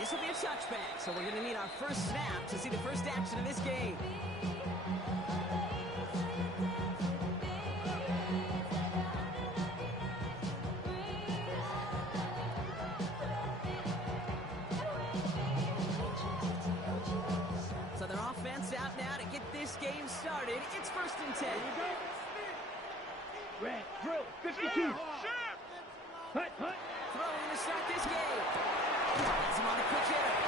This will be a touchback, so we're going to need our first snap to see the first action of this game. So their offense out now to get this game started. It's 1st and 10. Red, drill, 52. Hut, hut. Throwing to start this game. Has him on a quick hitter.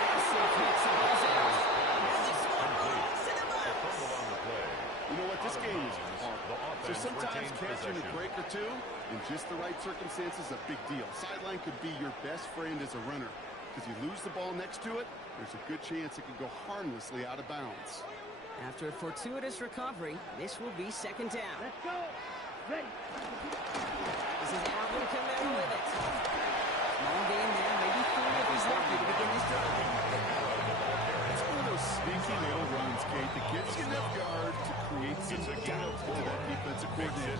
Massive hits the ball's out. This one rolls in the box. You know what? This game is hard. So sometimes catching a break or two in just the right circumstances is a big deal. Sideline could be your best friend as a runner. Because you lose the ball next to it, there's a good chance it could go harmlessly out of bounds. After a fortuitous recovery, this will be 2nd down. Let's go. Ready. This is Alvin Kamara with it. Long game there, maybe 3 if he's lucky to begin this drive. It's one of those sneaky little runs, Kate, that gets you enough yards to create some doubt to that defensive coordinator.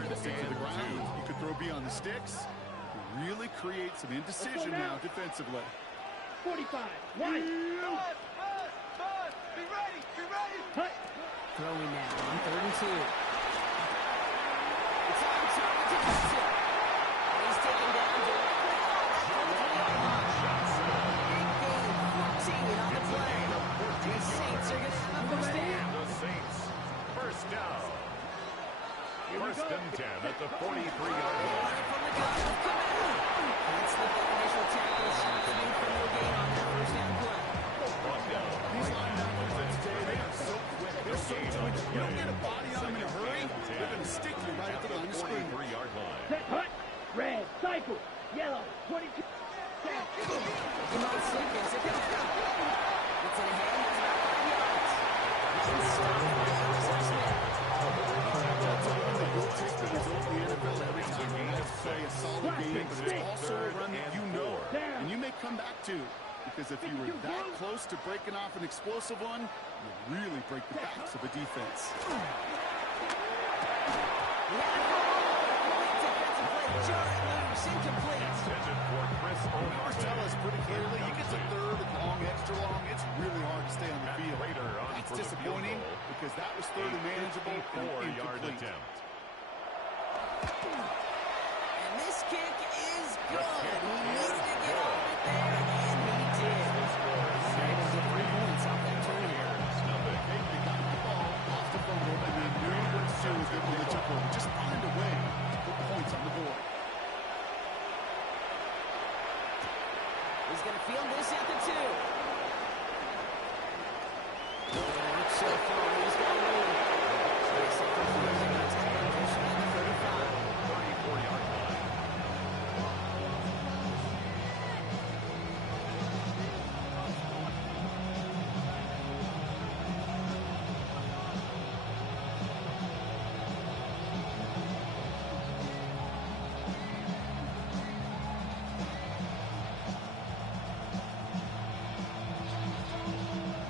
You can stick to the ground, you could throw beyond the sticks. You really create some indecision now defensively. 45. One. Be ready. Hut. Throwing now on 3rd and 2. It's on target to catch it. And he's taken down directly on that 23-yard line. Big gain, 14 on the play. The Saints are going to have a first down. The Saints, first down. 1st and 10 at the 43-yard line. From the gun with Kamara. That's the initial tackle shot to be for no gain on that first down play. These linebackers today, they are so quick. They're so quick. You don't get a body on them in a hurry, they're going to stick you right at the line of scrimmage. 43-yard line. Set, hut. Red, cycle. Yellow, 22. Down. He might slip it. It's in ahead. It's about 5 yards. It's stopped by Alex Smith. A solid game, but it's also a run that you know and you may come back to, because if you were that close to breaking off an explosive one, you really break the backs of a defense. Numbers tell us pretty clearly, you get to 3rd and long, extra long, it's really hard to stay on the field. That's disappointing because that was 3rd and manageable and 4-yard incomplete. attempt. And this kick is good. He needed to get off it there, and he did. Saving different points off that turnover. They got the ball off the fumble, and they knew what to do with it when they took over. Just find a way to put points on the board. He's going to field this at the 2. And so far, he's got to move.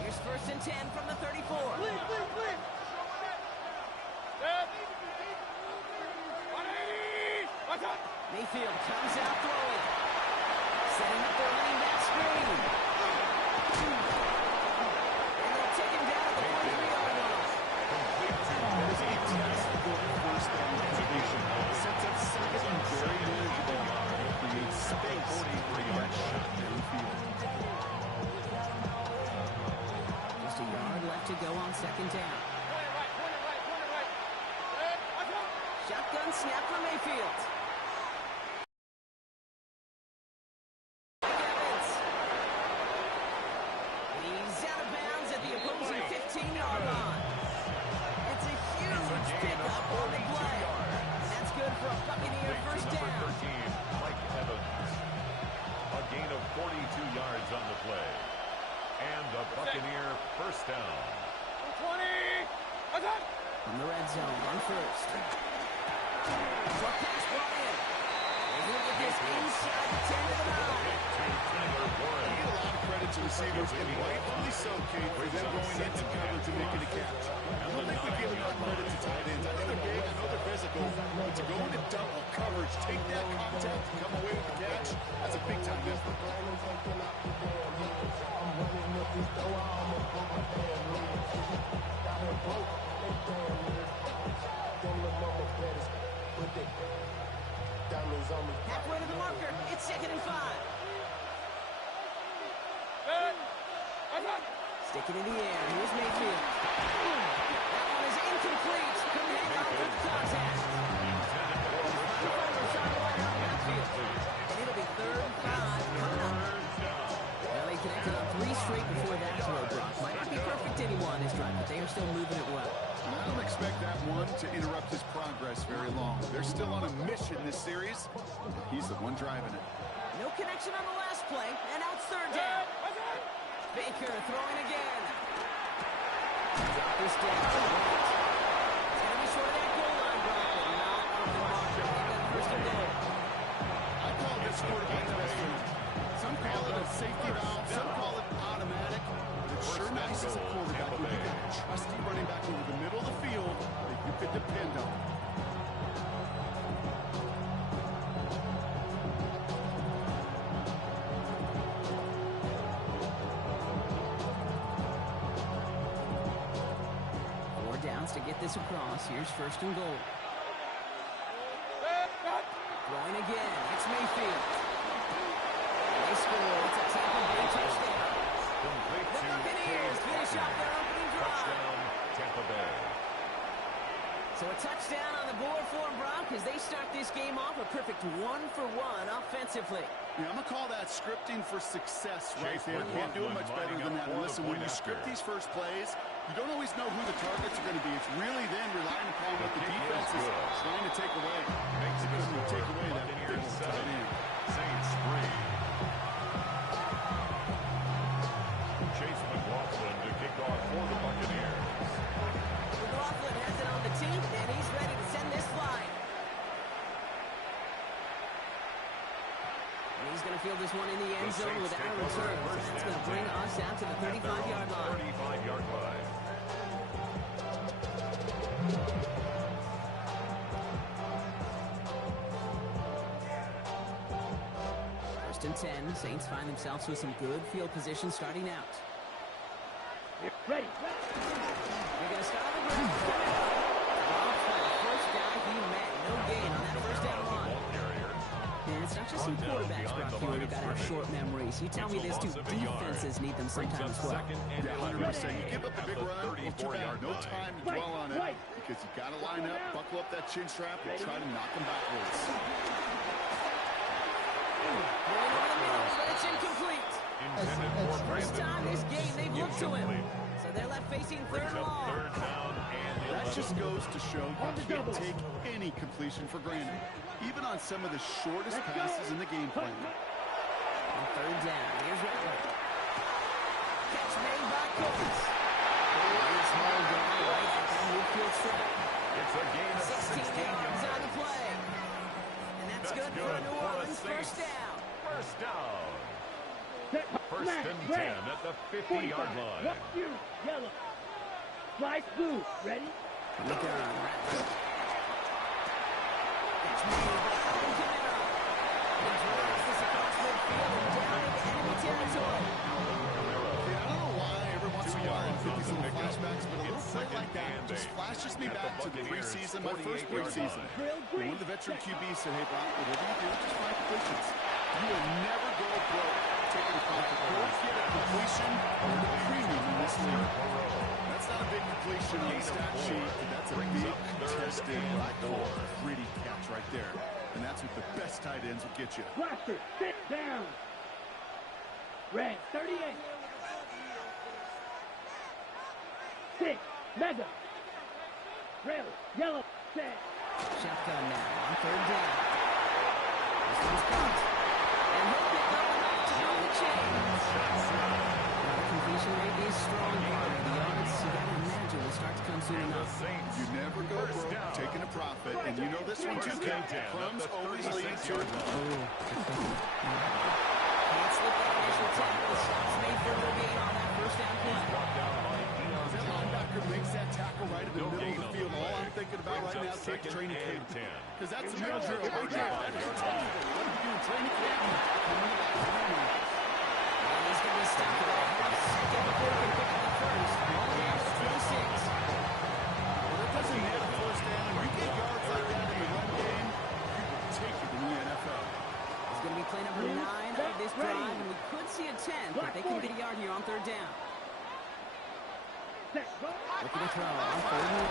Here's 1st and 10 from the 34. Mayfield comes out throwing. Setting up the running back screen. And they'll take him down at the 43-yard line. There's a test for first down execution. Sets up 2nd and very manageable. Creates space. 43-yard shot downfield. Just a yard left to go on 2nd down. Shotgun snap for Mayfield. He's out of bounds at the opposing 15-yard line. It's a huge pickup on the play. And that's good for a Buccaneer first down. 13, Mike Evans. A gain of 42 yards on the play. And the Buccaneer first down. 20. From the red zone on 1st. Short pass brought in. They're going to get this inside the 10 to the 9. You get a lot of credit to receivers, and rightfully so, Kate, for them going into coverage and making a catch. I don't think we give enough credit to tight ends. I know they're big, I know they're physical, but to go into double coverage, take that contact, and come away with the catch, that's a big-time effort. Stick it in the air. Here's Mayfield. That one is incomplete. Couldn't hang on for the contact. And it'll be 3rd and 5 coming up. Well, they connected on 3 straight before that throw, Brock. Might not be perfect anymore on this drive, but they are still moving it well. And I don't expect that one to interrupt his progress very long. They're still on a mission this series. He's the one driving it. No connection on the last play, and now it's 3rd down. Baker throwing again. Drop this down. It's going to be short of that goal line, Brock, but not off the marker. They've got a 1st and goal. I call this quarterback best friend. Some call it a safety valve, some call it automatic. But it's sure nice as a quarterback when you got a trusty running back over the middle of the field that you could depend on. To get this across. Here's 1st and goal. Throwing again. It's Mayfield. They score. It's a Tampa Bay touchdown. The Buccaneers finish off their opening drive. Touchdown, Tampa Bay. So a touchdown on the board for them, Brock, as they start this game off a perfect 1-for-1 offensively. Yeah, I'm going to call that scripting for success right there. Can't do it much better than that. And listen, when you script these first plays, you don't always know who the targets are going to be. It's really then relying upon what the defense is trying to take away. Makes it take away that big old tight end. Saints 3. Chase McLaughlin to kick off for the Buccaneers. McLaughlin has it on the team, and he's ready to send this flying. And he's going to field this one in the end zone without a return. That's going to bring us out to the 35-yard line. 35-yard line. First and 10. Saints find themselves with some good field position starting out. Ready. They're going to start on the ground. First guy he met. No gain on that 1st down run. And it's not just some quarterbacks, Brock, who got to have short memories. You tell me this too. Defenses need them sometimes as well. Yeah, 100%. You give up the big run, well, too bad. No time to dwell on it because you got to line up, buckle up that chin strap, and try to knock them backwards. Going over the middle, but it's incomplete. First time this game they've looked to him. So they're left facing 3rd and long. That just goes to show you can't take any completion for granted, even on some of the shortest passes in the game plan. On 3rd down, here's Rattler. Catch made by Coates. Here's Hall down right at the midfield strap. It's a gain of 16 yards on the play. And that's good for a New Orleans 1st down. 1st down. 1st and 10 at the 50-yard line. Left you, yellow. Slice blue. Ready? From the gun, Rattler. Catch made by Alvin Kamara. He drives this across midfield and down into enemy territory. Yeah, I don't know why every once in a while I think these little flashbacks, but a little play like that just flashes me back to the preseason, my first preseason. One of the veteran QBs said, hey, Brock, whatever you do, just find completions. You will never go broke taking a profit. Go get a completion or the premium in this league. That's not a big completion on the stat sheet. That's a big tested, what I call gritty catch right there. And that's what the best tight ends will get you. Blaster, sit down. Red, 38. 6, mega. Rail, yellow, set. Shotgun now on 3rd down. This one's caught. And he'll pick up enough to go the chains. Now the completion rate is strong here. The yards, you got to imagine, will start to come soon enough. You never go broke taking a profit, and you know this one too, Ken. Crumbs always lead to it. Can't slip that initial tackle. Stops Mayfield no gain on that 1st down play. That linebacker makes that tackle right in the middle of the field. All I'm thinking about right now is taking training camp. Because that's the middle drill right there. That's your time. What are you doing training camp? And he's going to be stopped at that 2nd before he can pick up the 1st. All the way up to 26. Well, it doesn't matter first down. You get yards like that in the run game, you will take it in the NFL. It's going to be play number 9 of this drive, and we could see a 10th, but they can get a yard here on 3rd down. set, go. Looking to throw on 4th and long.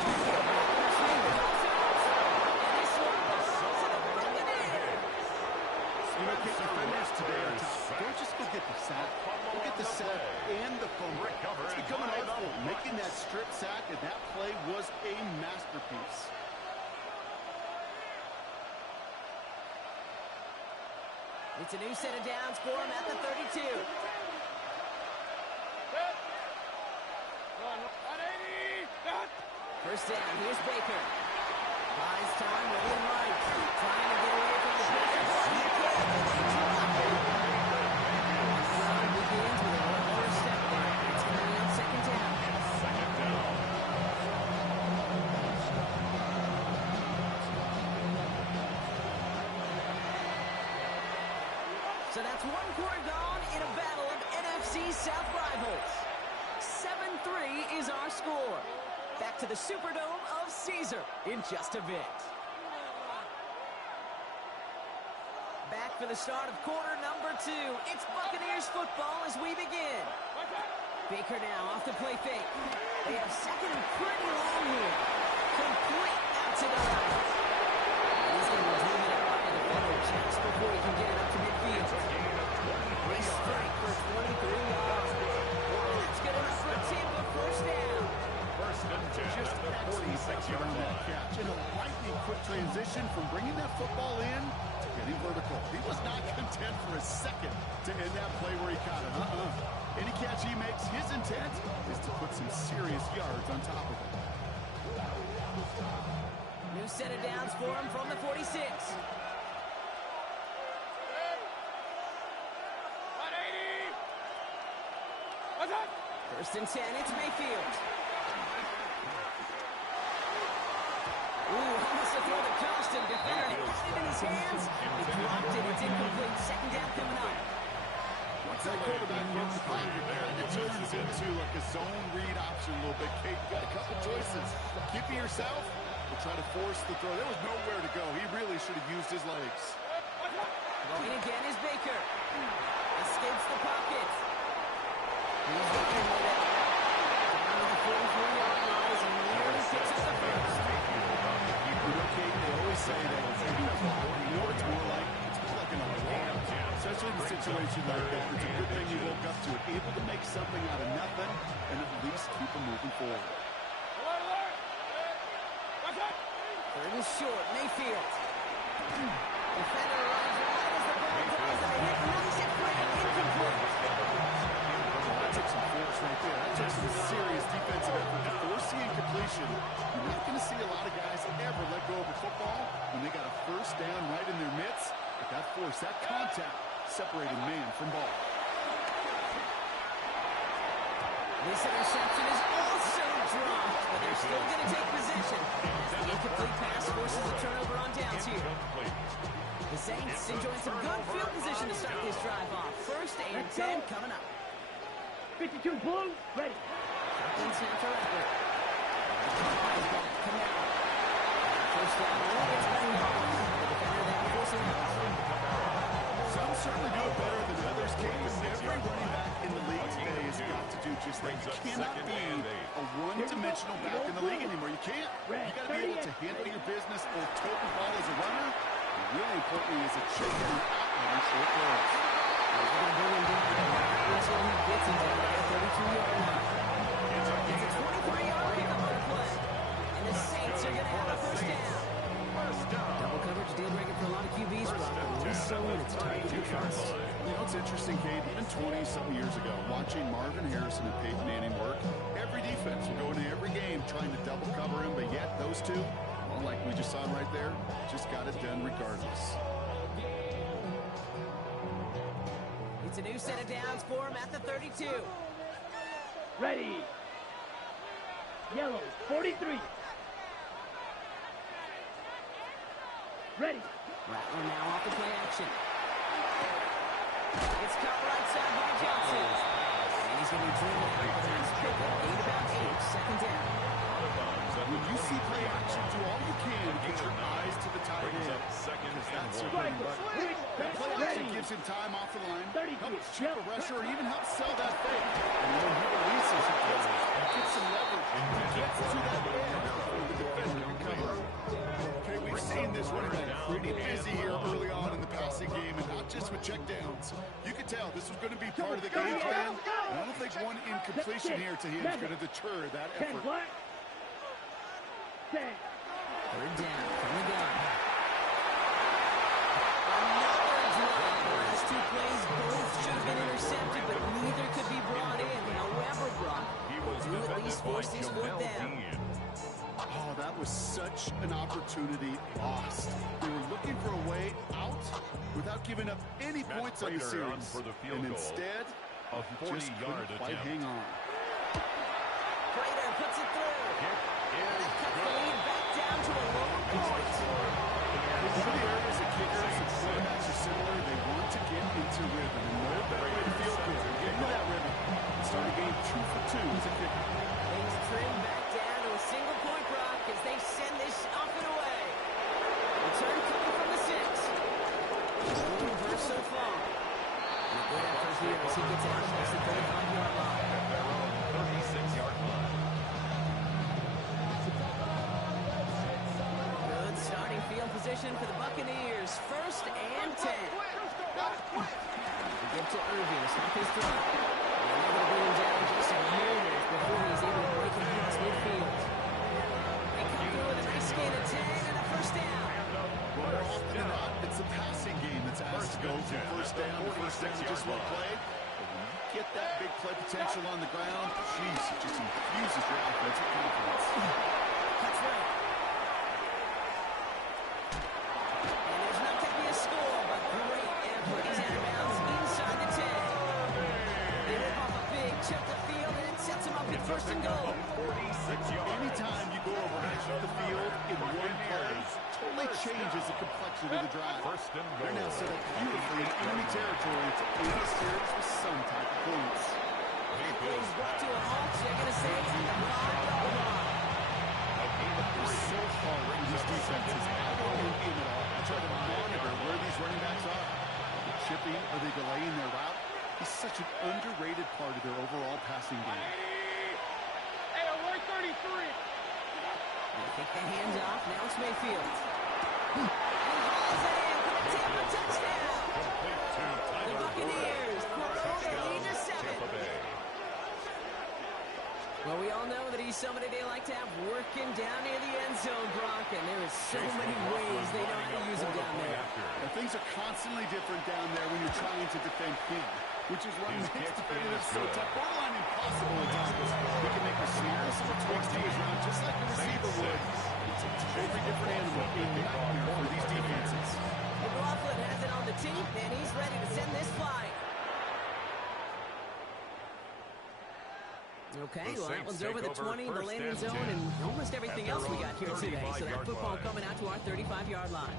And he swats to the Buccaneers. You know, Kate, defenders today are tough. Don't just go get the sack. Go get the sack and the fumble. It's become an art form. Making that strip sack, and that play was a masterpiece. It's a new set of downs for him at the 32. First down, here's Baker. Buys time, ready and right. Trying to get away from the pressure. He can't. Drive begins with a first step there. It's going to be on 2nd down. So that's 1 quarter gone in a battle of NFC South rivals. 7-3 is our score. Back to the Superdome of Caesar in just a bit. Back for the start of quarter number 2. It's Buccaneers football as we begin. Baker now off the play fake. They have 2nd and pretty long here. Complete out to the right. He's going to be driven out by the defender just before he can get it up to midfield. They strike for 23 yards. That's good enough for Tampa. First down. Just excellent on that catch. In a lightning-quick transition from bringing that football in to getting vertical. He was not content for a second to end that play where he caught it. Any catch he makes, his intent is to put some serious yards on top of it. New set of downs for him from the 46. First and 10, it's Mayfield. Ooh, almost to throw the Charleston defender. Had it in his hands. He dropped it. It's incomplete. 2nd down coming up. Once that quarterback gets the ball, it turns into like a zone read option a little bit. Kate, you got a couple choices. Keep it yourself or try to force the throw. There was nowhere to go. He really should have used his legs. Going again is Baker. Escapes the pocket. He's looking with it. Down to the 43-yard line as he nearly picks up the first. You know, Kate, they always say that it's a new ball. You know what it's more like? It's more like an alarm. Especially in a situation like that. It's a good thing you woke up to it. Able to make something out of nothing and at least keep them moving forward. 3rd and short, Mayfield. Defender arrives right as the ball goes. And a hit, knocks it free, incomplete. That took some force right there. That took some serious defensive effort to force the incompletion. You're not going to see a lot of guys ever let go of a football when they got a first down right in their midst. But that force, that contact, separated man from ball. This interception is also dropped, but they're still going to take possession. The incomplete pass forces a turnover on downs here. The Saints enjoying some good field position to start this drive off. First and 10 coming up. 52 blue, ready. Shotgun snap for effort. First down, it's been hard. The defender there forcing it. Some certainly do it better than others, Kate, but every running back in the league today has got to do just that. You cannot be a one-dimensional back in the league anymore. You can't. You got to be able to handle your business or tote the ball as a runner. And really importantly is a check and outlet in short throws. They're going to bring him down until he gets it down at the 32-yard line. It's a 23-yard pickup on the play. And the Saints are going to have a first down. Double coverage deal breaker for a lot of QBs, Brock, but less so when it's targeted to trust. You know, it's interesting, Kate, even 20-something years ago, watching Marvin Harrison and Peyton Manning work, every defense would go into every game trying to double cover him, but yet those two, well, like we just saw right there, just got it done regardless. It's a new set of downs for him at the 32. Ready. Yellow, 43. Ready. Rattler now off the play action. It's caught right side by Johnson. And he's going to be driven out for the next pick up. 8 about 8, 2nd down. When you see play action, do all you can to get your eyes to the tight end. That's your bread and butter. That play action gives him time off the line, helps chip a rusher, or even helps sell that fake. And when he releases, he gets some leverage. He gets to that edge for the defender to cover. Okay, we've seen this running back pretty busy here early on in the passing game, and not just with checkdowns. You could tell this was going to be part of the game plan, and I don't think one incompletion here to him is going to deter that effort. Third down from the gun. Another drive. The last two plays both should have been intercepted, but neither could be brought in. However, Brock, do at least force this fourth down. Oh, that was such an opportunity lost. They were looking for a way out without giving up any points on the series. And instead, a 40-yard attempt. Hang on. Prater puts it through. And that cuts the lead back down to a lower point. One of the areas that kickers and quarterbacks are similar, they want to get into rhythm. And no better way to feel good than get into that rhythm. Start a game 2 for 2 as a kicker. Things trim back down to a single point, Brock, as they send this off and away. Return coming from the 6. No reverse so far. And a good effort here as he gets out past the 35-yard line. At their own 36-yard line. Good starting field position for the Buccaneers. 1st and 10. We get to Irving to stop his drive. And they're going to bring him down just a minute before he's able to break across midfield. They come through with a nice gain of 10 and a first down. More often than not, it's the passing game that's asked to go from first down to just one play. But when you get that big play potential on the ground, geez, it just infuses your offensive confidence. That's right. And there's not going to be a score, but great effort. He's out of bounds inside the 10. They rip off a big chunk of field, and it sets him up at 1st and goal. Anytime you go over half the field in one play, totally changes the complexion of the drive. They're now set up beautifully in enemy territory to end the series with some type of points. That goes brought to a halt. They're going to say at the 5-yard line. It's so hard for these defenses. I don't know him at all. I try to monitor where these running backs are. Are they chipping? Are they delaying their route? He's such an underrated part of their overall passing game. Hey, alert 33. They kick the hands off. Now it's Mayfield. He hauls it in for the Tampa touchdown. The Buccaneers grow their lead to 7. Well, we all know that he's somebody they like to have working down near the end zone, Brock, and there is so many ways they know how to use him down there. Now, things are constantly different down there when you're trying to defend him, which is what makes defending him so tough. Borderline impossible at times. He can make the smallest of tweaks to his route, just like a receiver would. It's a totally different animal, a nightmare for these defenses. McLaughlin has it on the tee, and he's ready to send this flying. Okay, well, that one's over the 20, the landing zone, and almost everything else we got here today. So that football coming out to our 35-yard line.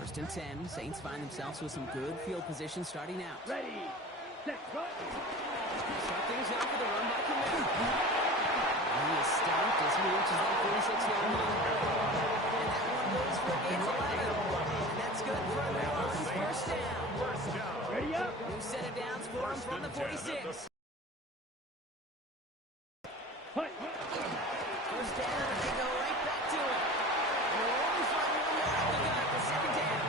1st and 10. Saints find themselves with some good field position starting out. Ready, set, go. Start things off with a run by Kamara. He is stopped as he reaches that 46-yard line. And that one goes for a gain of 11. And that's good for a first down. Ready up. New set of downs for him from the 46. Hut. First down, and they go right back to it. And they'll only find one more after that, the 2nd down.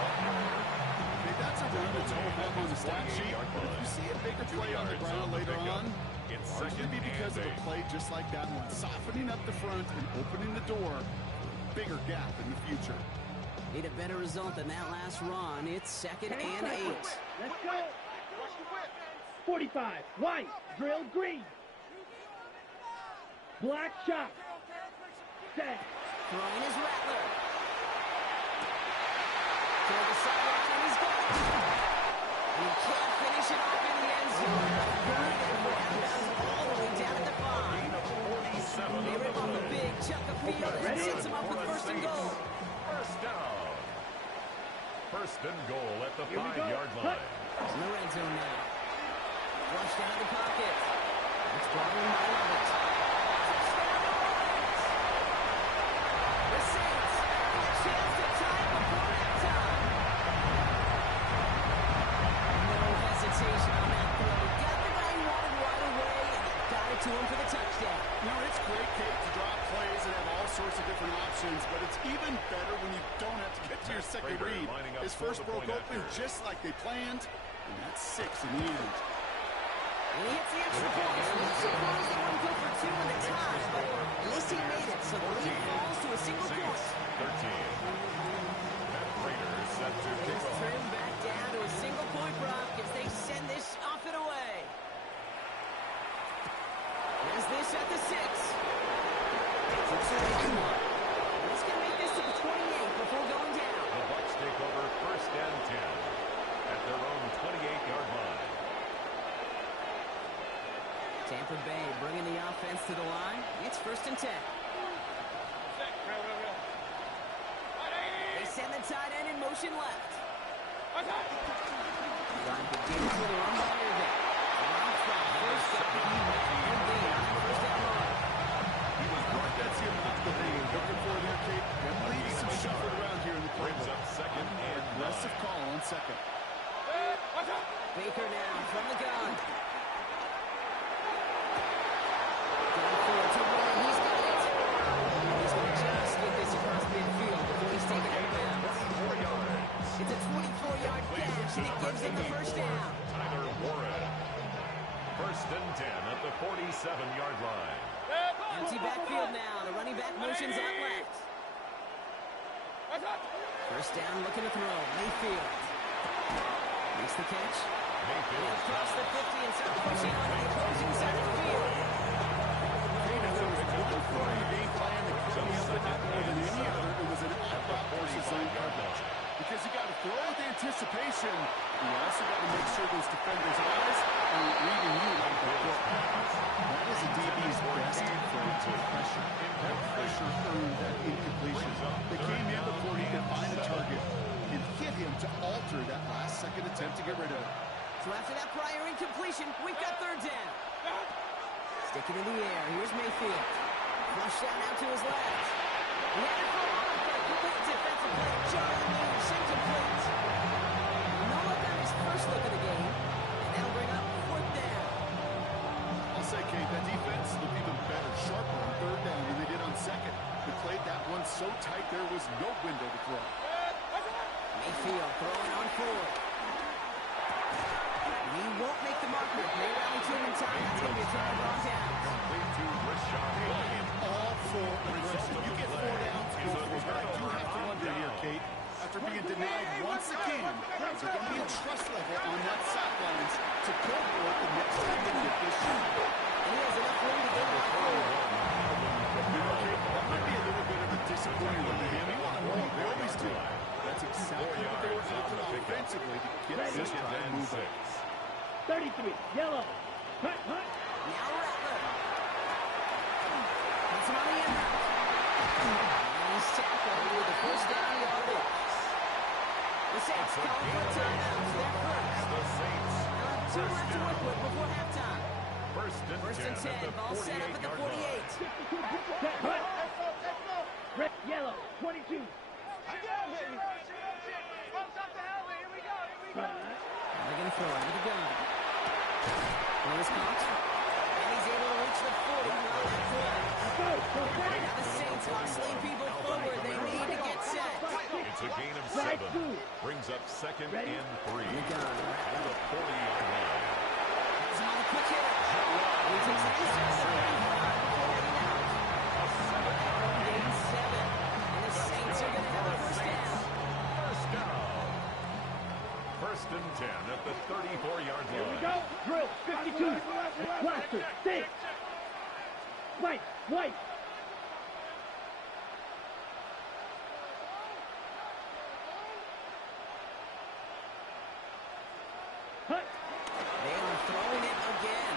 Okay, that's a run that's over them on the stat sheet, but if you see a bigger play on the ground later on, it's largely be because of a play just like that one, softening up the front and opening the door for a bigger gap in the future. Need a better result than that last run. It's 2nd and 8. Let's go. 45, white, drill green. Black shot. Set. Throwing his Rattler. Toward the sideline, and he's got it. He can't finish it off in the end zone. Good effort outbounds all the way down at the 5. They rip off a big chunk of field and sets him up with 1st and goal. First down. 1st and goal at the 5-yard line. In the red zone now. Flushed out of the pocket. It's blocking my love it. Touchdown Lions. The Saints have a chance to tie it before halftime. No hesitation on that throw. Got the guy he wanted right away, and got it to him for the touchdown. You know, it's great, Kate, to drop plays and have all sorts of different options, but it's even better when you don't have to get to your second read. His first broke open just like they planned, and that's 6 in the end. And he hits the extra point. So close they want to go for 2 in the tie, but at least he made it, so the lead falls to a single point. 13. And Raiders set to kick It's off. trimmed back down to a single point, Brock, as they send this off and away. There's this at the 6. It's a 1. Let's get make this to the 28 before going down. The Bucs take over 1st and 10 at their own 28-yard line. Tampa Bay bringing the offense to the line. It's 1st and 10. They send the tight end in motion left. Run begins with a run by Irving. First down. First down line. That's the amount that they were looking for there, Kate. Leave some shuffled around here in the Brings playbook. up 2nd and 9. Aggressive call on 2nd. Baker now from the gun. Going forward to Warren. He's got it. He's going to just get this across midfield before he's taken out of bounds. 24 yards. It's a 24-yard dash, and it gives him the first down. Tyler Warren. 1st and 10 at the 47-yard line. Empty backfield now. The running back motions out left. First down, looking to throw. Mayfield makes the catch. Mayfield Across the 50 and start pushing on the opposing side of the field. Looking for a game plan that could be more than any other. It was an outback versus zone coverage. Because you got to throw with anticipation. You also got to make sure those defenders' eyes are reading you like a book. That is a DB's best approach to pressure. That pressure earned that incompletion. They came in before he could find a target and hit him to alter that last-second attempt to get rid of it. So after that prior incompletion, we've got 3rd down. Sticking in the air. Here's Mayfield. Flush down out to his left. He had it for a long, but a complete defensive play. John Lewis incomplete. No look on his first look of the game, and that'll bring up 4th down. I'll say, Kate, that defense looked even better, sharper on 3rd down than they did on 2nd. They played that one so tight there was no window to throw. Mayfield throwing on 4th. He won't make the marker. They rally to him in time. That's going to be a turn on down. complete to Rashad White. All for aggression. You get 4 downs, go for it. But I do have to wonder here, Kate, after being denied once again, is there going to be a trust level on that sidelines to go for it the next time they get this shot? And he has enough room to get it forward. Okay, that might be a little bit of a disappointment with him. They always do. That's exactly what they were after offensively to get this drive moving. 33, yellow. Hut, hut. Now Rattler. Puts him on the end. And he's tackled with the first down yardage. The Saints calling for a timeout. They're first. The Saints. They'll have 2 left to work with before halftime. 1st and 10 at the Ball set up at the 48-yard line. 48. Hut. Red, yellow, 22. They're going to throw it with the gun. Lewis caught. And he's able to reach the 40 on that play. Now the Saints hustling people forward. They need to get set. It's a gain of 7. Brings up 2nd and 3 at the 40-yard line. He's on the quick hitter. He takes it inside the 35 before heading out. Gain 7. And the Saints are going to have a first down. First down. 1st and 10 at the 34-yard Here we line. go. Drill, 52. Blaster, 6. White, white. Hut. They are throwing it again.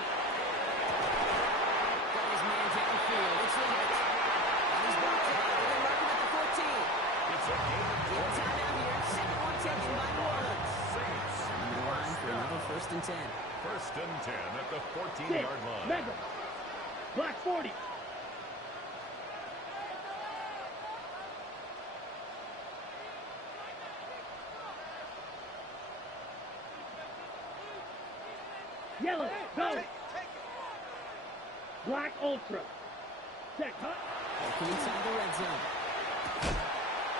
Got his man downfield. It's Levitt. And he's brought down. They're marking at the 14. It's a gain of Game 20. time out here. Second one taken by New Orleans. Saints. On the line for another 1st and 10. First and 10 at the 14-yard line. Mega. Black 40. Yellow, go. Black Ultra. Check, huh? Walking inside the red zone.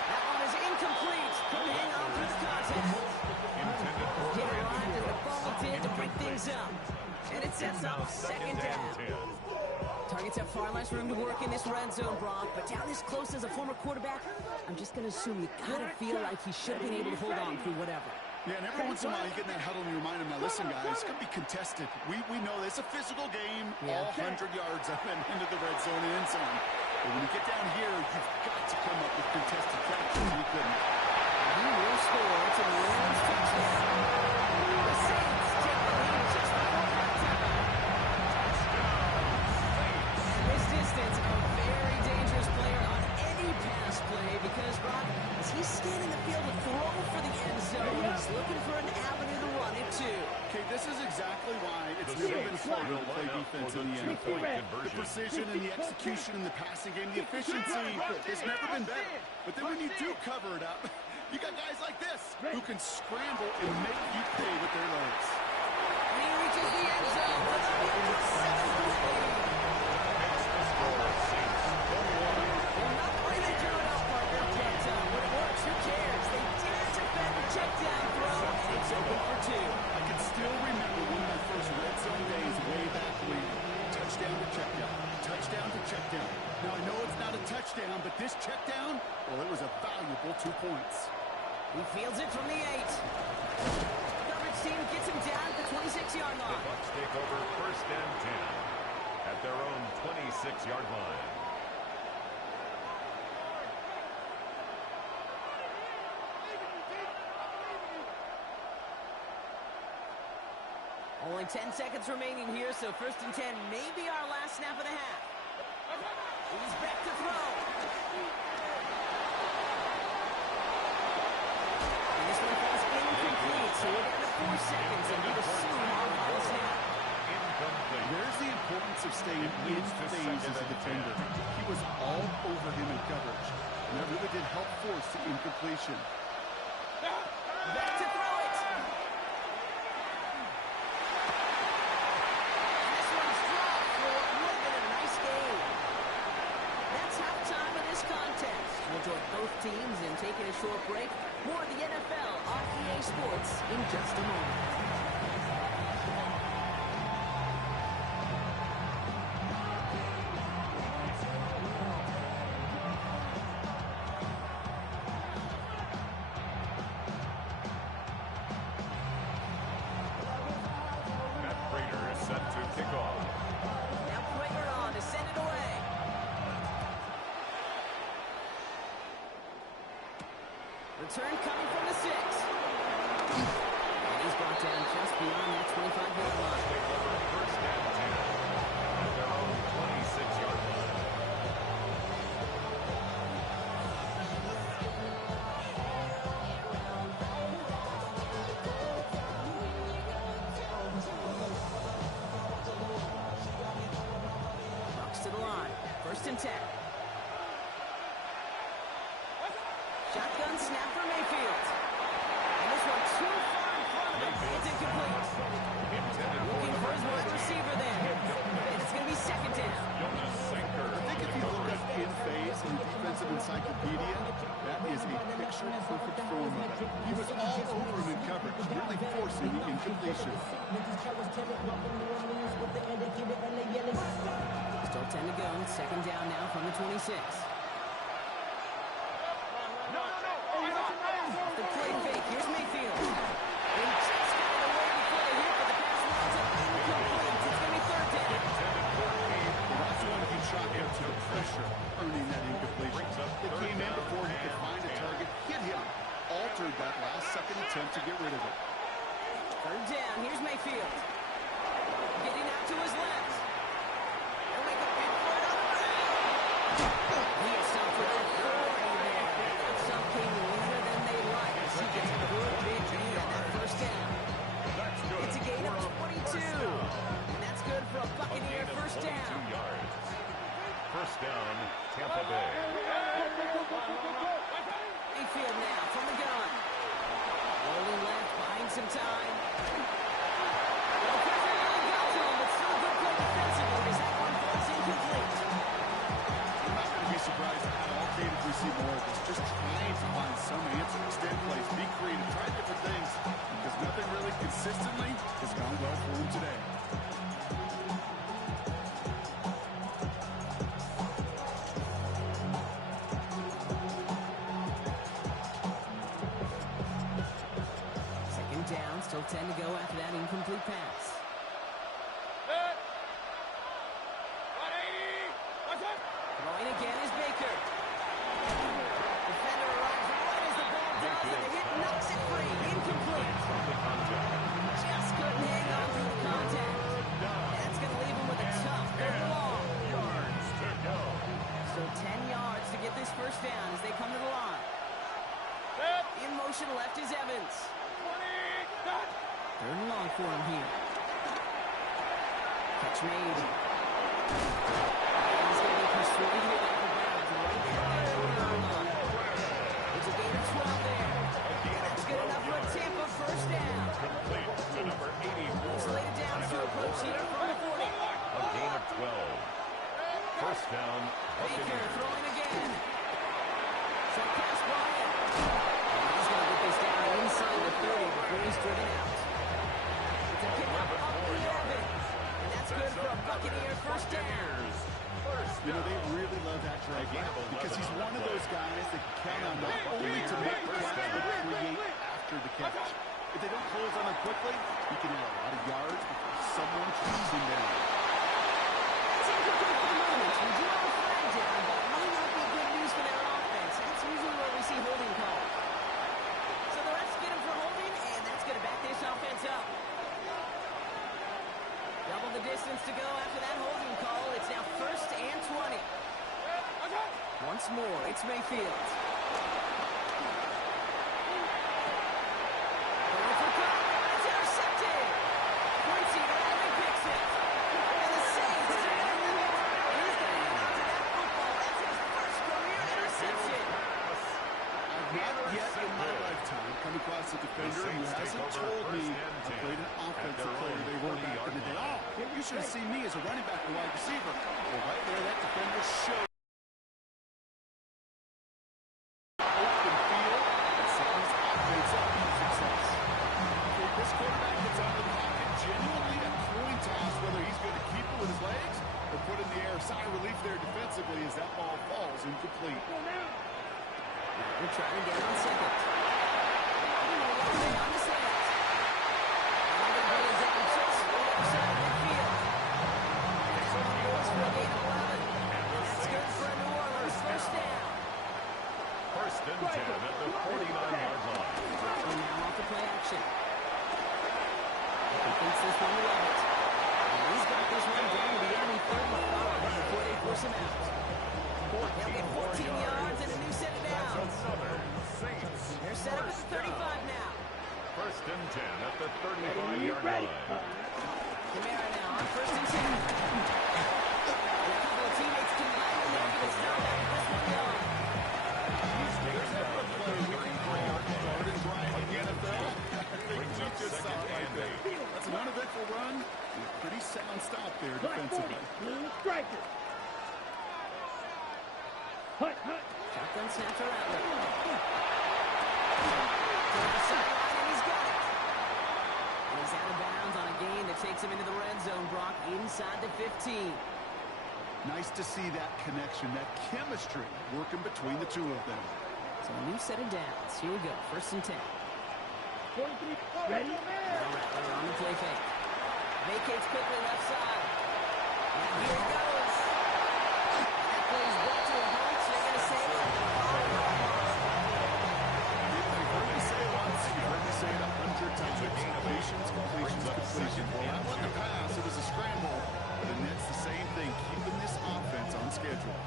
That one is incomplete. Couldn't hang on through the contest. Intended for Hit Randy arrived as the Brooks. ball did to break things Incomplete. up. And it sets Now up second and down. 10. Targets have far less room to work in this red zone, Brock. But down this close as a former quarterback, I'm just going to assume you got to feel like he should have been able to hold on through whatever. Yeah, and every once in a while you get in that huddle and you remind them, now listen guys, it's going to be contested. We know it's a physical game, Yeah. all 100 yards up and into the red zone and end zone. But when you get down here, you've got to come up with contested catches. We couldn't. He will score. It's a Rams touchdown. The Saints take the lead just before halftime. And this distance, a very dangerous player on any pass play because, Brock, as he's scanning the field to throw for the end zone, he's looking for an avenue to run it to. Okay, this is exactly why it's never been fun to play defense in the NFL. The precision and the execution in the passing game, the efficiency has never been better. But then when you do cover it up, you got guys like this who can scramble and make you pay with their legs. And he reaches the end zone for the 7-point. Well, not the way they drew it up, Parker, but when it works, who cares? They didn't defend the check down throw, and it's open for two. I can still remember one of my first red zone days way back when. Touchdown to check down. Touchdown to check down. Now, I know it's not a touchdown, but this check down, well, it was a valuable 2 points. He fields it from the 8. Coverage team gets him down at the 26-yard The line. Bucs take over first and 10 at their own 26-yard line. Only 10 seconds remaining here, so first and 10 may be our last snap of the half. He's back to throw. And this one falls incomplete, so we're down to 4 seconds, and we will soon our final snap. Incomplete. There's the importance of staying in phase as a defender. He was all over him in coverage, and that really did help force the incompletion. Back to throw it. And this one's dropped for what would have been a nice game. That's halftime of this contest. We'll join both teams in taking a short break. More of the NFL on EA Sports in just a moment. Return coming from the 6. And he's brought down just beyond that 25-yard line. First and 10 at their own 26-yard line. Bucks to the line. First and 10. Shotgun snap for Mayfield. And this one too far in front of him. It's incomplete. Looking for his wide receiver there. And it's going to be second down. I think if you look up in phase in the defensive encyclopedia, that is a picture-perfect form of it. He was all over him in coverage, really forcing the incompletion. Still 10 to go. Second down now from the 26. The play fake. Here's Mayfield. And just got it away before the hit, but the pass winds up incomplete. It's going to be third down. That's one he shot into the pressure, earning that incompletion. It came in before he could find a target, hit him, altered that last-second attempt to get rid of it. Third down. Here's Mayfield. Getting out to his left. They'll make a big play up. He has some for that 40 there. Some came later than they like. He gets a good big gain on that first down. It's a gain of 22. some time. Well, pressure really got to him, but still a good play defensively as that one falls incomplete. I'm not going to be surprised at all, Kate, if we see more of this. Just trying to find some answer. Extend plays, be creative, try different things. Because nothing really consistently has gone well for him today. Second down, still 10 to go after that incomplete pass. Throwing again is Baker. Defender arrives right as the ball does, and the hit knocks it free. Incomplete. Just couldn't hang on through the contact. That's going to leave him with a tough third and long. Yards to go. So 10 yards to get this first down as they come to the line. In motion left is Evans. Third and long for him here. Catch made. And he's going to be pursuing here out of bounds right there. It's a gain of 12 there. That's good enough for a Tampa first down. Complete to number 84. Slated down to approach here from the 40. A gain of 12. First down, Baker Buccaneers. throwing again. Set pass Bryant. And he's going to get this down inside the 30 before he's driven out. It's a pick up the 11. And that's good for a Buccaneer first down. You know, they really love that drag back because he's one of those guys that can count on not only to make the catch, but create after the catch. If they don't close on him quickly, he can add a lot of yards before someone tracks him down. It's incomplete for the moment. We do have a flag down, but it may not be good news for their offense. That's usually where we see holding calls. So the refs get him for holding, and that's going to back this offense up. Double the distance to go after that holding call. It's now first and 20. Once more, it's Mayfield. Going for cover, and it's intercepted. Quincy Riley picks it. And the Saints are going to limit. And he's going to hang on to that football. That's his first career interception. Not yet in my lifetime come across a defender who hasn't told me how great an offensive player they were back in the day. Oh, you should have seen me as a running back or wide receiver. Well, right there, that defender showed open field and set his offense up for success. Okay, this quarterback gets out of the pocket, genuinely a coin toss whether he's going to keep it with his legs or put in the air. Sigh of relief there defensively as that ball falls incomplete. We're trying again on second. On the slant. And they're going to bring it down just outside midfield. That's on the boards for a gain of 11. And that's good for a New Orleans first down. First and 10 at the 49-yard line. And now off the play action. He thinks this one will love it. And he's got this one down to the enemy 35 before they force him out. They'll get 14 yards and a new set of downs. They're set up at the 35 now. First and 10 at the 35-yard line. Kamara now on first and 10. And a couple of teammates combined to make it a stop after this 1 yard. There's that one play we can call Jordan Bryant in the NFL. I think we just saw it right there. That's an uneventful run. And a pretty sound stop there defensively. Striker. Shotgun snap to Rattler. To the sideline, and he's got it. And he's out of bounds on a gain that takes him into the red zone, Brock, inside the 15. Nice to see that connection, that chemistry working between the two of them. So a new set of downs. Here we go, first and 10. Ready? Now Rattler on the play fake. Vacates quickly left side. And here he goes. That play's brought to a halt, so they're going to say it. You've heard me say it once, you've heard me say it 100 times. Completions. Well, that wasn't a pass, it was a scramble. But the Nets, the same thing, keeping this offense on schedule.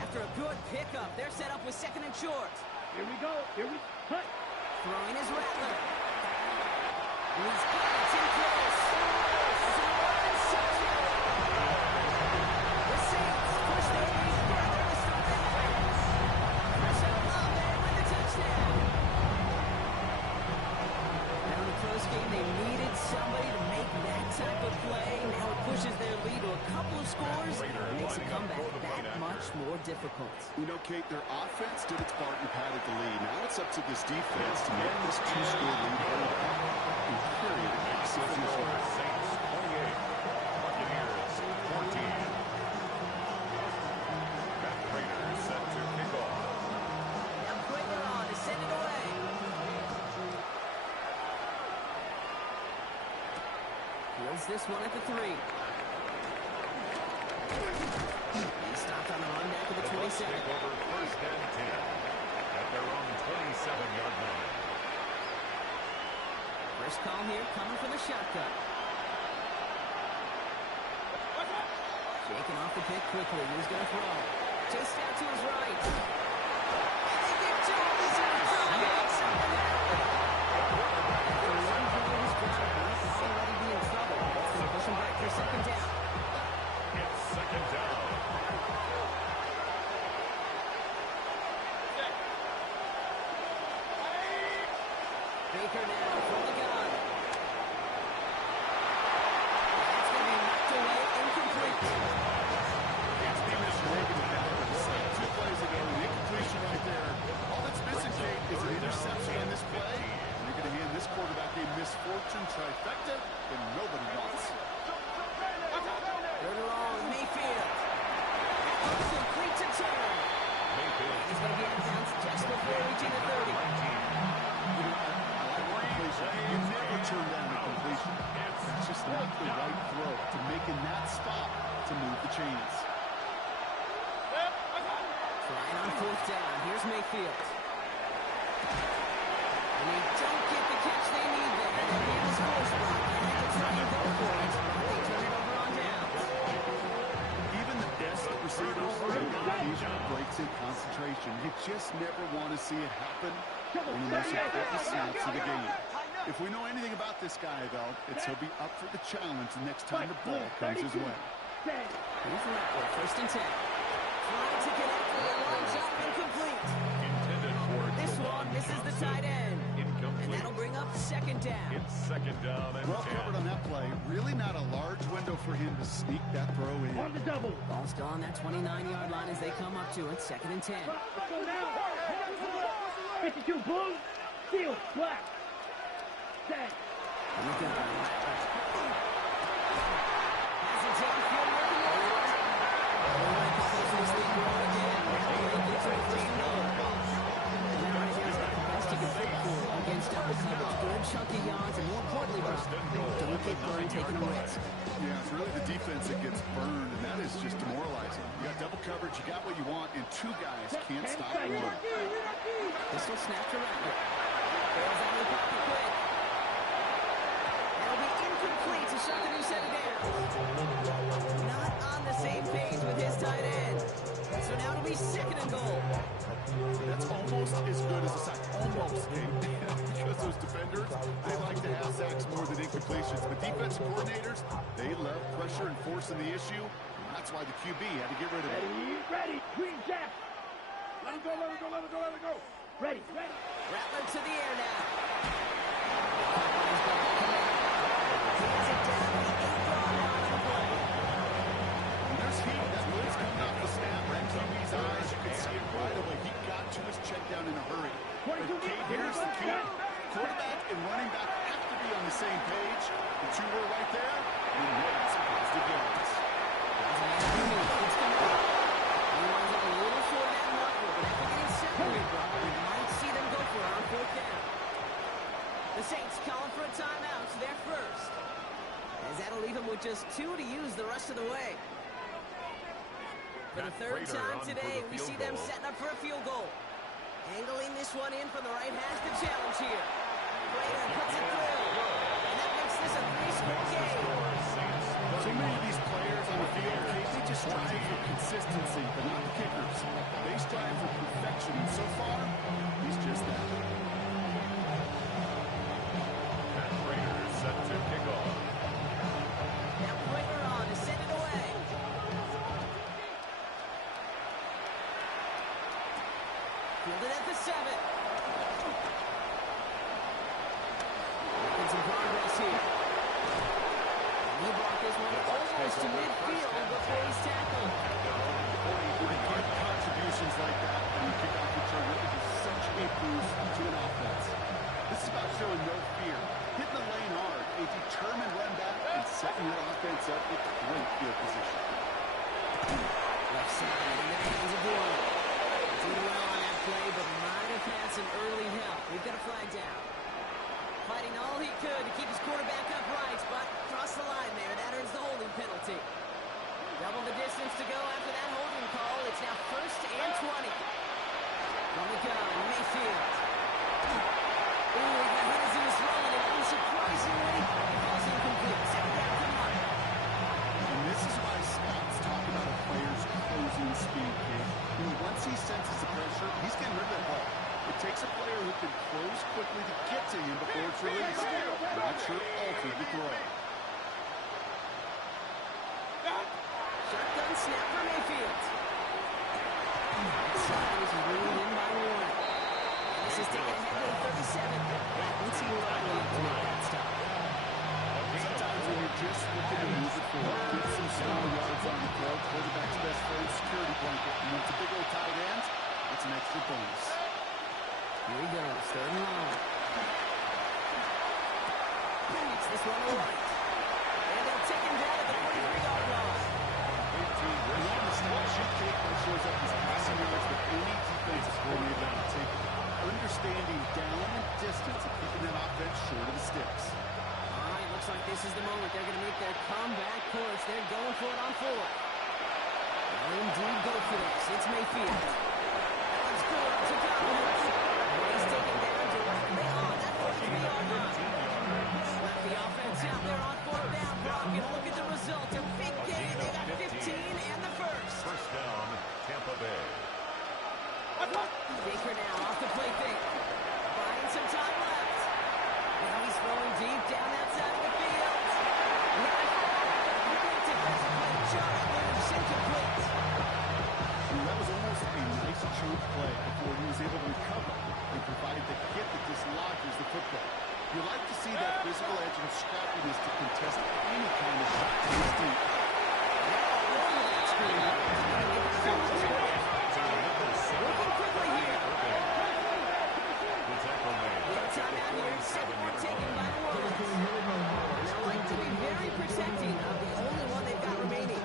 After a good pickup, they're set up with second and short. Here we go. Here we go. Throwing is Rattler. And he's got it. It's in close. It's an interception. The Saints push their lead further to start their playoffs. Marcel Love with the touchdown. Now in a close game couple of scores makes a comeback that much more difficult. You know, Kate, their offense did its part and padded the lead. Now it's up to this defense to make this two-score lead hold up. And period, it makes it easier. Saints 28, Buccaneers 14. Back Raiders set to kick off. Now Quaker on to send it away. Fields this one at the 3. He stopped on the run back to the 27. Take over first and 10 at their own 27-yard line. First call here coming from the shotgun. Shaking off the pick quickly. He's going to throw. Chased out to his right. And they get to him. He's in trouble. Something happened. After one play of his drive, he's already be in trouble. It's going to push him back for second down. It's second down. Baker now from the gun. That's going to be knocked away, incomplete. Can't be misreading that. Two plays ago, an incompletion right there. All that's missing, Kate, is an interception on this play. And you're going to hand this quarterback a misfortune trifecta that nobody wants. Third and long, Mayfield. Complete to turn. Mayfield. He's going to get out just before reaching the 30. You never turn down a completion. It's just not the right throw to making that spot to move the chains. Trying on fourth down. Here's Mayfield. And they don't get the catch they need there. And they was forced block. They had to try and go for it. They turn it over on downs. Even the best receivers occasional breaks in concentration. You just never want to see it happen on the most important snaps of the game. If we know anything about this guy, though, it's he'll be up for the challenge the next time the ball comes his way. Here's Rattler, first and 10. Trying to connect with a long shot, incomplete. Intended for This one misses the tight end. And incomplete. that'll bring up second down. It's second down and Well 10. covered on that play. Really not a large window for him to sneak that throw in. On the double. Ball still on that 29-yard line as they come up to it, second and 10. 52 Bulls. Steel. Black. Set. On the gun, Rattler. Has it downfield, working it. This lead going again. They get to the first and goal. Now right here's got the best he can fit for against double coverage. Good chunky yards, and more importantly, Brock, don't get burned taking a risk. Yeah, it's really the defense that gets burned, and that is just demoralizing. You got double coverage, you got what you want, and two guys can't stop one. Pistol snap to Rattler. Bails out of the pocket quick. That'll be incomplete to something who set it down. Not on the same page with his tight end. So now it'll be second and goal. That's almost as good as a sack. Almost, because those defenders, they like to have sacks more than incompletions. But defensive coordinators, they love pressure and forcing the issue. That's why the QB had to get rid of it. Ready. Green Jack. Let him go, let him go, let him go, let him go. Ready. Rattler to the air now. Hands it down. The 8-yard line on the play. And there's heat. That blitz coming off the snap. Right QB's eyes, you can see it right away. He got to his check down in a hurry. But Kate, here's the key. Quarterback and running back have to be on the same page. The two were right there. And made some positive yards. It's coming up. He winds up a little short of that marker, but after getting separated, Brock, we might see them go for it on fourth down. The Saints calling for a timeout, so they're first. As that'll leave them with just 2 to use the rest of the way. For the third time today, we see them setting up for a field goal. Angling this one in from the right has the challenge here. Prater puts it through. And that makes this a 3-score game. So many of these players on the field, Kate, they just strive for consistency, but not the kickers. They strive for perfection, and so far, he's just that. That Raiders set to kick off. Now Prater on to send it away. Fielded at the 7. Making some progress here. He brought this one almost to midfield. sets up with great field position. Left side in the hands of one. Did well on that play, but might have had some early help. We've got a flag down. Fighting all he could to keep his quarterback upright, but crossed the line there. That earns the holding penalty. Double the distance to go after that holding call. It's now 1st and 20. On the gun, Mayfield. Ooh, he got hit as he was throwing it. Unsurprisingly, he falls incomplete. Second down for Mark. And this is why scouts talk about a player's closing speed, kid. Once he senses the pressure, he's getting rid of that ball. It takes a player who can close quickly to get to him before it's released. Not sure altered the throw. Shotgun snap for Mayfield. Outside is ruled in by one. This is taken ahead to the 37. Let's see what to make that stop. Sometimes when you're just looking to move it forward, get some small yards on the throw, quarterback's best friend, security blanket. And when it's a big old tight end, it's an extra bonus. Here he goes, 3rd and long. Makes this one right. And they'll take him down at the 43-yard line. Beyond the stat sheet, Kate shows up as passing yards with any defensive coordinator that will take it. Understanding down and distance and keeping that offense short of the sticks. All right, looks like this is the moment they're going to make their comeback push. They're going for it on 4th. They'll indeed go for this. It's Mayfield. Let's go to Collins. He's taken down directly on that 43-yard line. Left the offense out there on 4th down, Brock, and look at the result. A big gain. They got 15 and the first. First down, Tampa Bay. Baker now off the play fake. Buying some time left. Now he's throwing deep down that side of the field. Great defensive play. John Williams incomplete. That was almost a nice chunk play before he was able to recover and provide the hit that dislodges the football. You like to see that physical edge and scrappiness to contest any kind of shot to his deep. Working quickly here. The tackle made. Timeout here. 7 more taken by the Wolves. They'll like to be very protecting of the only one they've got remaining.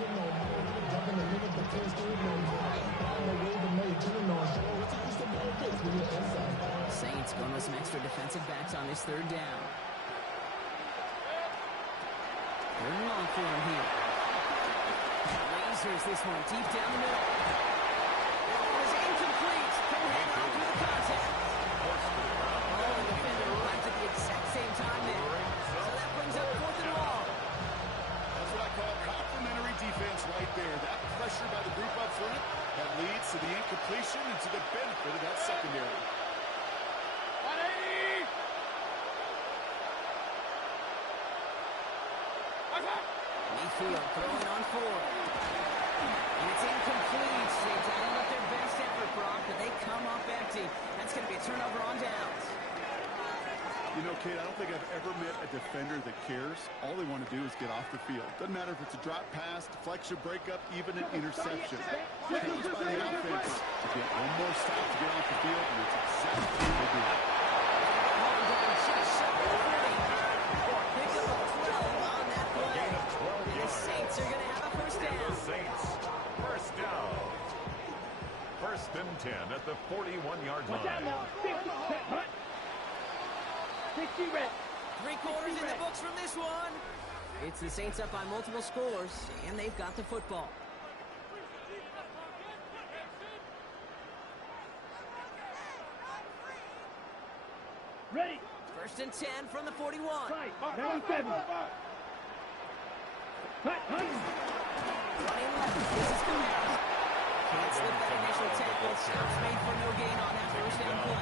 Saints going with some extra defensive backs on this 3rd down. 3rd and long for him here. Lasers this one deep down the middle. That one is incomplete. Couldn't hang on through the contact. Oh, the defender arrived at the exact same time there. So that brings up 4th and long. That's what I call complimentary defense right there. That pressure by the group up front, that leads to the incompletion and to the benefit of that secondary. Mayfield throwing on 4. And it's incomplete. They dialed up their best effort, Brock, but they come up empty. That's going to be a turnover on downs. You know, Kate, I don't think I've ever met a defender that cares. All they want to do is get off the field. Doesn't matter if it's a drop pass, deflection, breakup, even an interception. Changed by the offense to get one more stop to get off the field, and it's exactly what they do. Pick up 12 on that play. The Saints are going to have a first down. The Saints, first down. 1st and 10 at the 41-yard line. 3 quarters in the books from this one. It's the Saints up by multiple scores, and they've got the football. Ready. 1st and 10 from the 41. Right. 97. Running left. This is Kamara. Can't slip that initial tackle. Stops made for no gain on that 1st down play.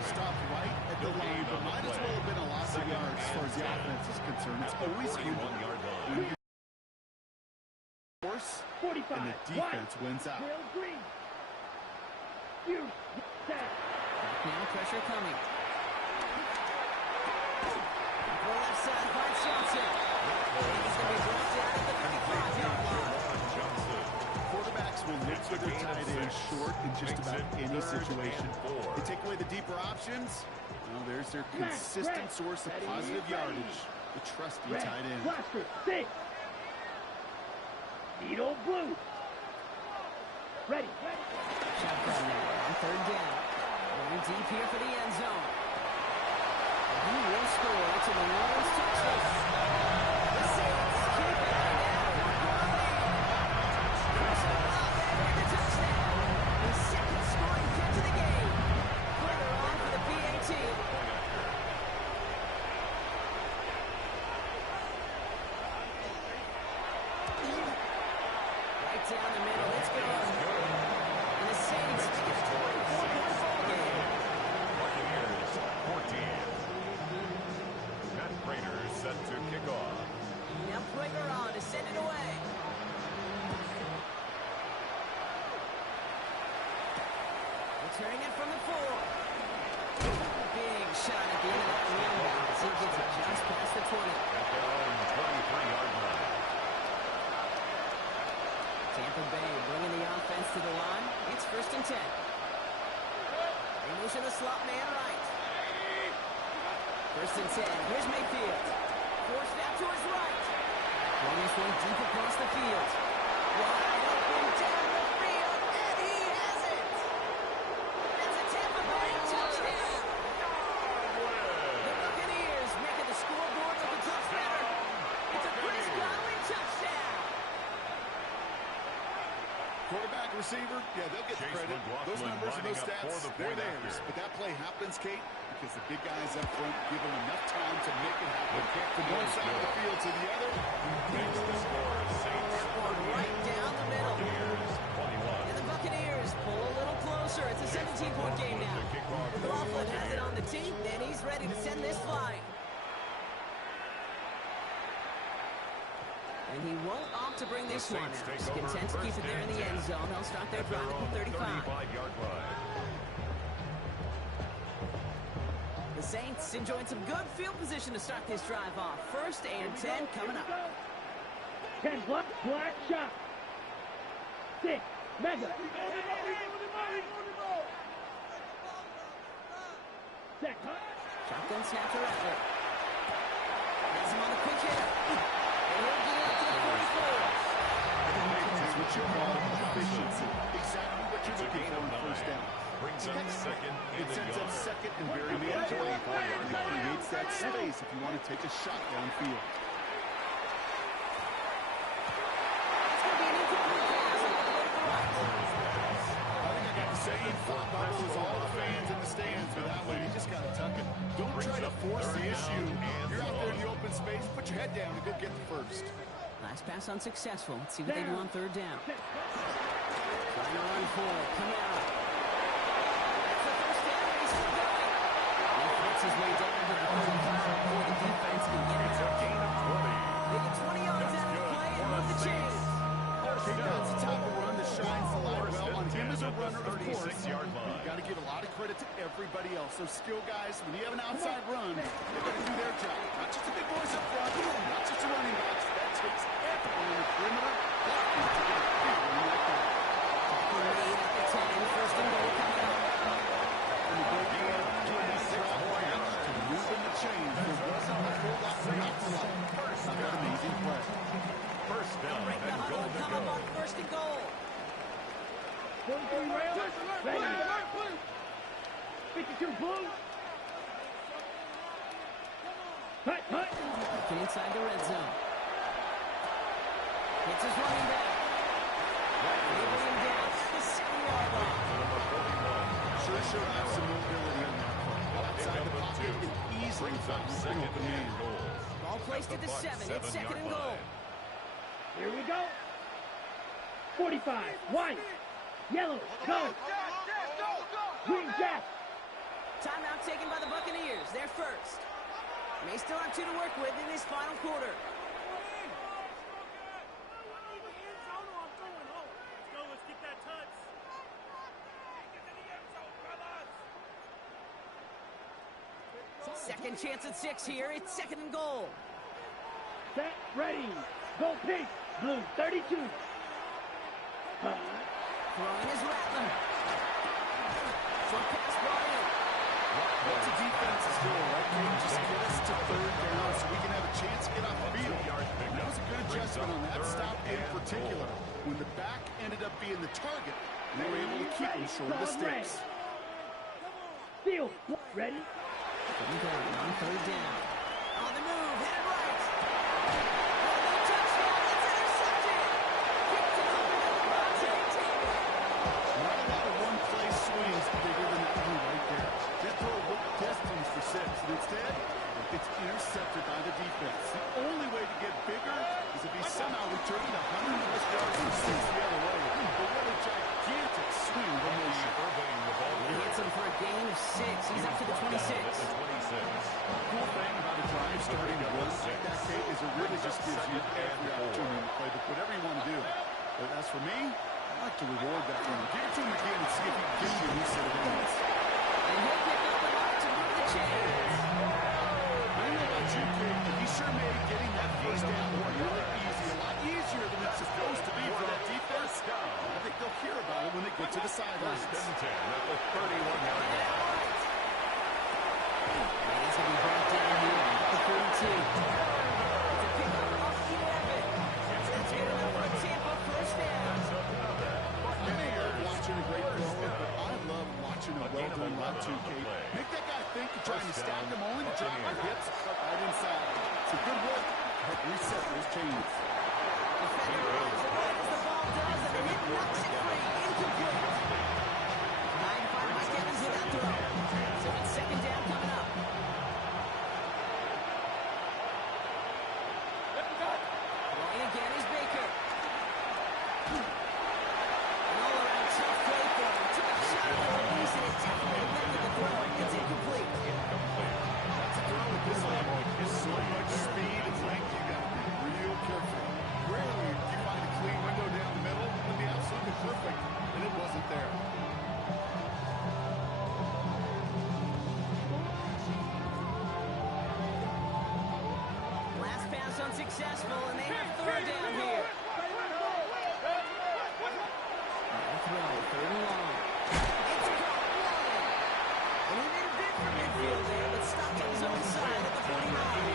Stopped right at the line, but might as well have been a loss of yards as far as the offense is concerned. It's always good. 41-yard line. Force, and the defense wins out. Now pressure coming. The left side finds Johnson. He's going to be brought down at the 35-yard line. Quarterbacks will look for their tight end short in just about any situation. They take away the deeper options. Well, there's their consistent source of positive yardage. the trusty Red, tight end. blaster, 6. Needle blue. Ready. Shotgun now on third down. Going deep here for the end zone. He will score to the Lions touchdown. The Saints keep it now. The touchdown. The second scoring catch of the game. Further on for the PAT. Right down the middle. It's good. And the Saints get a 24-point ball game. Buccaneers 14. Matt Prater set to kick off. Now Prater on to send it away. Returning it from the 4. Big shot at the end of that window as he gets it just past the 20. At their own 23-yard line. Tampa Bay bringing the offense to the line. It's 1st and 10. They motion the slot man right. 1st and 10. Here's Mayfield. Forced out to his right. Throwing this one deep across the field. Wide open down the field, and he has it. It's a Tampa Bay touchdown. The Buccaneers making the scoreboard look a touch better. It's a Chris Godwin touchdown. Quarterback, receiver, yeah, they'll get the Chase credit. McLaughlin Those numbers and those lining up for stats, the they're point theirs. after. But that play happens, Kate, because the big guys up front give them enough time to make it happen. From one side of the field to the other. Makes the score Saints Right down the middle. Buccaneers 21. And the Buccaneers pull a little closer. It's a 17-point game now. McLaughlin has it on the tee, and he's ready to send this flying. And he won't opt to bring this one out. He's content to keep it there in the end zone. They'll start their drive at the 35. 35-yard line. The Saints enjoying some good field position to start this drive off. 1st and 10 coming up. 10 black shot. 6. Mega. Set. Shotgun snap to Rattler. Has him on the quick hit. And he'll get it up to the 44. That's what you call efficiency. Exactly what you're looking for on 1st down. Brings up second in It the sends up yard. second and very manageable. It creates that space if you want to take a shot downfield. It's going to be an incomplete pass. I think I got the same thought bubble as all the fans in the stands for that one. You just got to tuck it. Don't try to force the issue. You're out there in the open space. Put your head down and go get the first. Last pass unsuccessful. Let's see what they do on 3rd down. Trying to run for it. Come out. That's the 1st down. He's still going. He fights his way down to the 35 before the defense can get it. It's a gain of 20. They get 20 yards out of the play and move the chains. That's the type of run that shines the light well on him as a runner, of course. 36-yard line. You got to give a lot of credit to everybody else. Those skill guys, when you have an outside run, they're going to do their job. Not just the big boys up front, not just the running backs. That takes everyone on the perimeter. Blocking to get a big run like that. Lead at the 10. 1st and goal coming up. And the great game of doing that drop back to moving the chains. There wasn't a whole lot for not to like. Not that amazing play. 1st down Break the and huddle goal and to come up go. on 1st and goal. 43 rail. Ready. 52 blue. Hut. Looking inside the red zone. Hits his running back. Leaving him down at the 7-yard line. Sure showed off some mobility on that play. Outside the pocket, it easily Brings up found an second open man. and goal. Ball placed at the 7. It's 2nd and goal. Here we go. 45. White. Yellow. Go. Green jack. Timeout taken by the Buccaneers. They're first. They still have 2 to work with in this final quarter. Second chance at 6 here. It's 2nd and goal. Set. Ready. Go pink. Blue. 32. Throwing his Rattler. Short pass brought in. What's a defense's goal, right? Just get us to 3rd down so we can have a chance particular. When the back ended up being the target, they were able to keep him short of the sticks. Field, ready? On third down. On the move, headed right. Oh, no touchdown. It's intercepted. Picked it up and Devontae Davis. Not a lot of one-play swings bigger than that one right there. That throw looked destined for 6, and instead, it's intercepted by the defense. The only way to get bigger is if he somehow returned 100-plus yards and 6 the other way. But what a gigantic swing from motion. He hits him for a gain of 6. He's up to the 26. The cool thing about a drive starting to run like that, Kate, is it really just gives you every opportunity to play whatever you want to do. But as for me, I like to reward that one. Give it to him again and see if he can give you a new set of wins. And he'll pick up the mark to move the chains. I don't know about you, Kate, but he sure made getting that first down really easy. A lot easier than it's supposed to be for that defense. I think they'll hear about it when they get to the sidelines. First and 10 at the 31-yard line. He's going to be brought down here at the 32. It's a pickup of 11. That's good enough for a Tampa first down. I may love watching a great thrower, but I love watching a well-done route too, Kate. Make that guy think you're trying to stack them only to drop your hips right inside. It's a good work to help reset those chains. Defender runs away as the ball does, and the hit knocks it free. Incomplete. 9-5 by Evans with that throw. So it's second down coming up. Throwing again is Baker. An all-around tough play for him. Took a shot at the release, and it definitely affected the throw. It's incomplete. That's a throw at this level. There's so much speed and length, you got to be real careful. Rarely do you find a clean window down the middle. It would be absolutely perfect, and it wasn't there. Last pass unsuccessful, and they have third down here. Throw, third and long. It's caught wide. And he made a bid for midfield there, but stopped on his own side at the 49.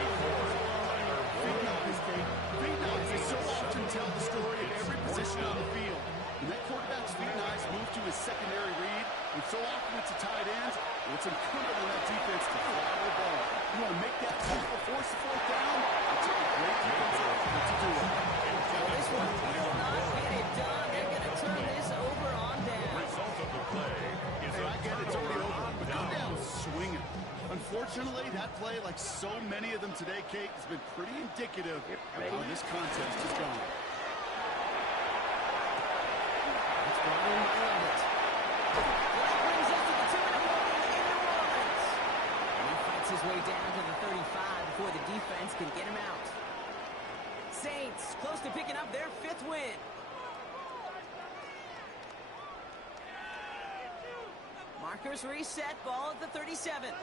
Big knives, they so often tell the story of every position on the field. When that quarterback's big knives move to his secondary read, and so often it's a tight end, it's incumbent on that defense to fly the ball. You want to make that move before it's the fourth down, it takes a great defensive effort to do it. Well, this one will not get it done. They're going to turn this over on down. Result of the play is Hey, I get it's already over, but go down swinging. Unfortunately, that play, like so many of them today, Kate, has been pretty indicative of how this contest has gone. It's brought in by Levitt. Well, that brings us to the 2-minute warning in New Orleans. And he fights his way down to the 35 before the defense can get him out. Saints close to picking up their 5th win. Markers reset, ball at the 37.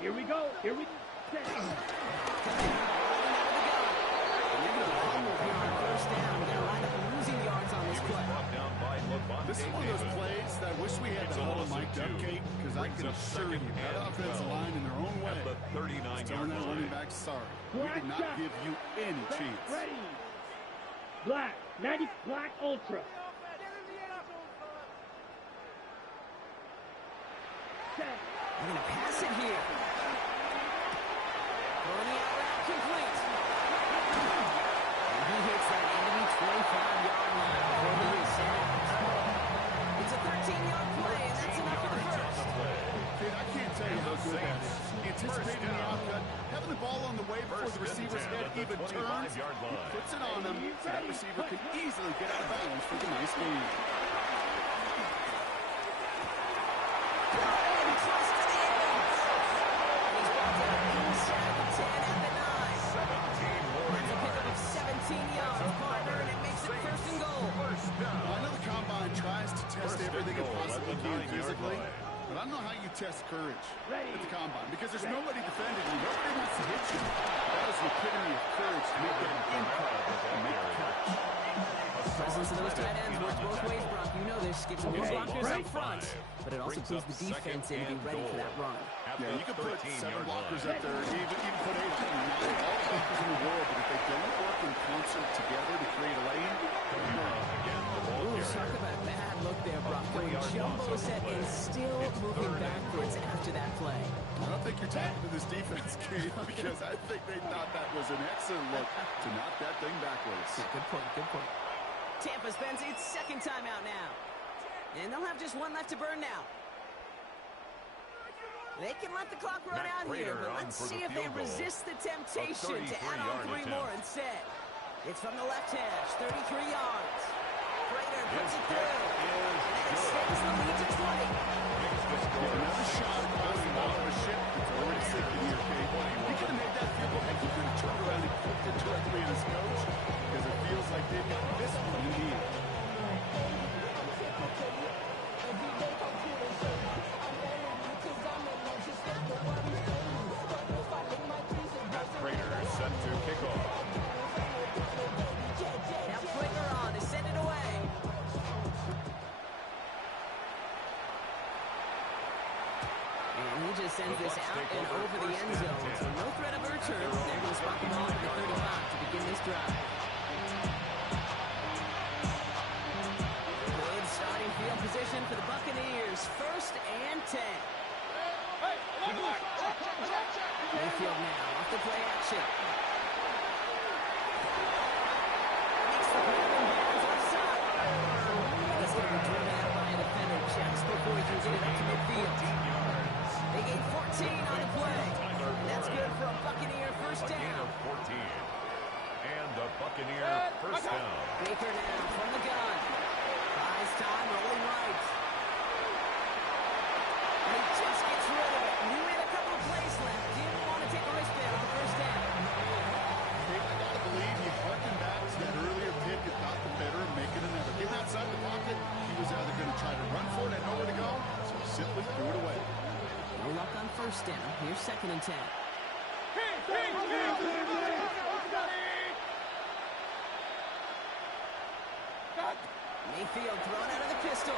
Here we go. Here we go. Coming out of the gun. And they're going to fumble here on first down. They're going to wind up losing yards on this play. down by Levante This is one of those Davis. plays that I wish we had It's the whole almost a mic'd up, two. Kate, because I Brings can up assure you second that and offensive 12 line in their own way at the is 39-yard telling that running line. back, sorry, we did not give you any chance. Ready. Black. 90 black ultra. Set. They're going to pass it here. Throwing the out route complete. And he hits that enemy 25-yard line before he is sent out. It's a 13-yard play, and that's enough for the first. Kid, I can't tell you how good that is. Anticipating the outcut, having the ball on the way before the receiver's head even turns, he puts it on him, so that receiver can easily get out of bounds for the nice gain. And trust to the ends. And he's brought down inside the 10 at the 9. That's a pickup of 17 yards, partner, and it makes it first and goal. Well, I know the Combine tries to test everything it possibly can physically, but I don't know how you test courage at the Combine, because there's nobody defending you. Nobody wants to hit you. That is the epitome of courage to make that impact and make the catch. Presence of those tight ends works both ways, Brock. You know this. Gives them good blockers up front, but it also pulls the defense in to be ready for that run. Yeah, you can put 7 blockers up there, even put 8. I don't know all the blockers in the world, but if they don't work in concert together to create a jumbo set and still moving backwards after that play. I don't think you're talking to this defense, Kate, because I think they thought that was an excellent look to knock that thing backwards. Good point, good point. Tampa spends its second timeout now. And they'll have just one left to burn now. They can let the clock run out here, but let's see if they resist the temptation to add on 3 more instead. It's from the left hash, 33 yards. Prater puts it through. And extends the lead to 20. Another shot across the bottom of the ship. It's already sinking here, Kate. He could have made that field goal. He could have turned around and kicked it directly at his coach, because it feels like they've got this one in hand. Prater set to kick off. Now Prater on to send it away. And he just sends this out and over the end zone. So no threat of a return. They're going to spot the ball at the 35 to begin this drive. Good starting field position for the Buccaneers. 1st and 10. Mayfield now off the play action. Makes the grab and bounds offside. He's going to be driven out by a defender just before he can get it up to midfield. They gain 14 on the play. And that's good for a Buccaneer first down. A gain of 14. And the Buccaneer first down. Baker now from the gun. Buys time, rolling right. And he just gets rid of it. He had a couple of plays left. Didn't want to take a risk there on first down. I got to believe he harkened back to that earlier pick and thought the better of making another. Getting outside the pocket, he was either going to try to run for it and nowhere to go, so he simply threw it away. No luck on first down. Here's 2nd and 10. Mayfield thrown out of the pistol.